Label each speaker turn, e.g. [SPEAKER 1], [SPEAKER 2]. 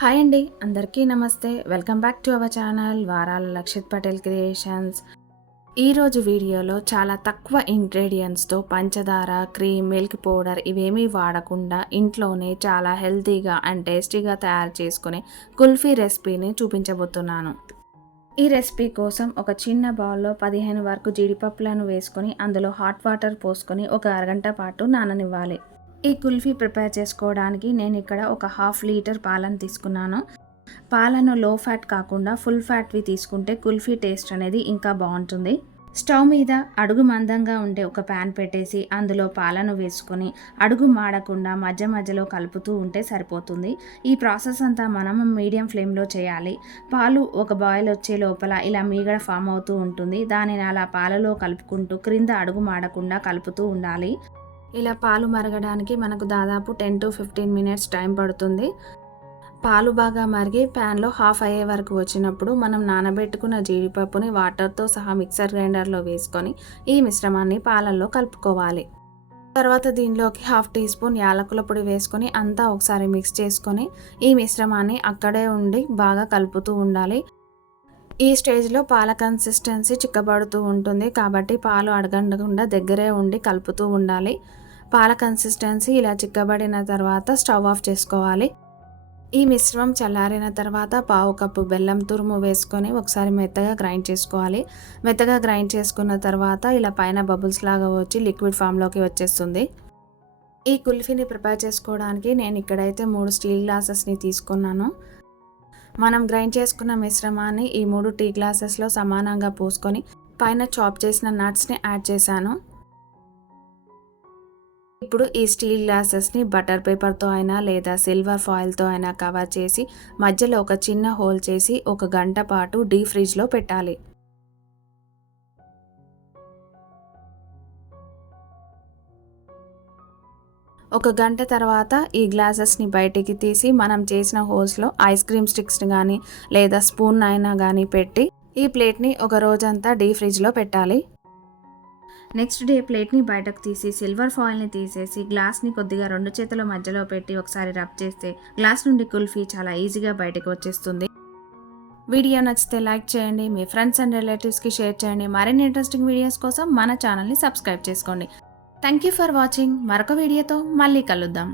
[SPEAKER 1] Hi అండి అందరికీ నమస్తే. Welcome back to our channel Varala Lakshit Patel creations. ఈరోజు వీడియోలో చాలా తక్కువ ఇంగ్రీడియంట్స్తో పంచదార క్రీమ్ మిల్క్ పౌడర్ ఇవేమీ వాడకుండా ఇంట్లోనే చాలా హెల్తీగా అండ్ టేస్టీగా తయారు చేసుకునే కుల్ఫీ రెసిపీని చూపించబోతున్నాను. ఈ రెసిపీ కోసం ఒక చిన్న బౌల్లో పదిహేను వరకు జీడిపప్పులను వేసుకొని అందులో హాట్ వాటర్ పోసుకొని ఒక అరగంట పాటు నాననివ్వాలి. ఈ కుల్ఫీ ప్రిపేర్ చేసుకోవడానికి నేను ఇక్కడ ఒక హాఫ్ లీటర్ పాలను తీసుకున్నాను. పాలను లో ఫ్యాట్ కాకుండా ఫుల్ ఫ్యాట్వి తీసుకుంటే కుల్ఫీ టేస్ట్ అనేది ఇంకా బాగుంటుంది. స్టవ్ మీద అడుగు మందంగా ఉండే ఒక ప్యాన్ పెట్టేసి అందులో పాలను వేసుకొని అడుగు మాడకుండా మధ్య మధ్యలో కలుపుతూ ఉంటే సరిపోతుంది. ఈ ప్రాసెస్ అంతా మనం మీడియం ఫ్లేమ్లో చేయాలి. పాలు ఒక బాయిల్ వచ్చే లోపల ఇలా మీగడ ఫామ్ అవుతూ ఉంటుంది. దానిని అలా పాలలో కలుపుకుంటూ క్రింద అడుగు మాడకుండా కలుపుతూ ఉండాలి. ఇలా పాలు మరగడానికి మనకు దాదాపు ten to fifteen minutes time పడుతుంది. పాలు బాగా మరిగి ప్యాన్లో హాఫ్ అయ్యే వరకు వచ్చినప్పుడు మనం నానబెట్టుకున్న జీడిపప్పుని వాటర్తో సహా మిక్సర్ గ్రైండర్లో వేసుకొని ఈ మిశ్రమాన్ని పాలల్లో కలుపుకోవాలి. తర్వాత దీనిలోకి హాఫ్ టీ స్పూన్ యాలకుల పొడి వేసుకొని అంతా ఒకసారి మిక్స్ చేసుకొని ఈ మిశ్రమాన్ని అక్కడే ఉండి బాగా కలుపుతూ ఉండాలి. ఈ స్టేజ్లో పాల కన్సిస్టెన్సీ చిక్కబడుతూ ఉంటుంది కాబట్టి పాలు అడగండకుండా దగ్గరే ఉండి కలుపుతూ ఉండాలి. పాల కన్సిస్టెన్సీ ఇలా చిక్కబడిన తర్వాత స్టవ్ ఆఫ్ చేసుకోవాలి. ఈ మిశ్రమం చల్లారిన తర్వాత పావు కప్పు బెల్లం తురుము వేసుకొని ఒకసారి మెత్తగా గ్రైండ్ చేసుకోవాలి. మెత్తగా గ్రైండ్ చేసుకున్న తర్వాత ఇలా పైన బబుల్స్ లాగా వచ్చి లిక్విడ్ ఫామ్లోకి వచ్చేస్తుంది. ఈ కుల్ఫీని ప్రిపేర్ చేసుకోవడానికి నేను ఇక్కడైతే మూడు స్టీల్ గ్లాసెస్ని తీసుకున్నాను. మనం గ్రైండ్ చేసుకున్న మిశ్రమాన్ని ఈ మూడు టీ గ్లాసెస్లో సమానంగా పోసుకొని పైన చాప్ చేసిన నట్స్ని యాడ్ చేశాను. ఇప్పుడు ఈ స్టీల్ గ్లాసెస్ని బటర్ పేపర్తో అయినా లేదా సిల్వర్ ఫాయిల్తో అయినా కవర్ చేసి మధ్యలో ఒక చిన్న హోల్ చేసి ఒక గంట పాటు డీ ఫ్రిడ్జ్లో పెట్టాలి. ఒక గంట తర్వాత ఈ గ్లాసెస్ని బయటికి తీసి మనం చేసిన హోల్స్లో ఐస్ క్రీమ్ స్టిక్స్ని కానీ లేదా స్పూన్ అయినా కానీ పెట్టి ఈ ప్లేట్ని ఒక రోజంతా డీ ఫ్రిడ్జ్లో పెట్టాలి. నెక్స్ట్ డే ప్లేట్ని బయటకు తీసి సిల్వర్ ఫాయిల్ని తీసేసి గ్లాస్ని కొద్దిగా రెండు చేతుల మధ్యలో పెట్టి ఒకసారి రబ్ చేస్తే గ్లాస్ నుండి కుల్ఫీ చాలా ఈజీగా బయటకు వచ్చేస్తుంది. వీడియో నచ్చితే లైక్ చేయండి మీ ఫ్రెండ్స్ అండ్ రిలేటివ్స్కి షేర్ చేయండి. మరిన్ని ఇంట్రెస్టింగ్ వీడియోస్ కోసం మన ఛానల్ని సబ్స్క్రైబ్ చేసుకోండి. థ్యాంక్ యూ ఫర్ వాచింగ్ మరొక వీడియోతో మళ్ళీ కలుద్దాం.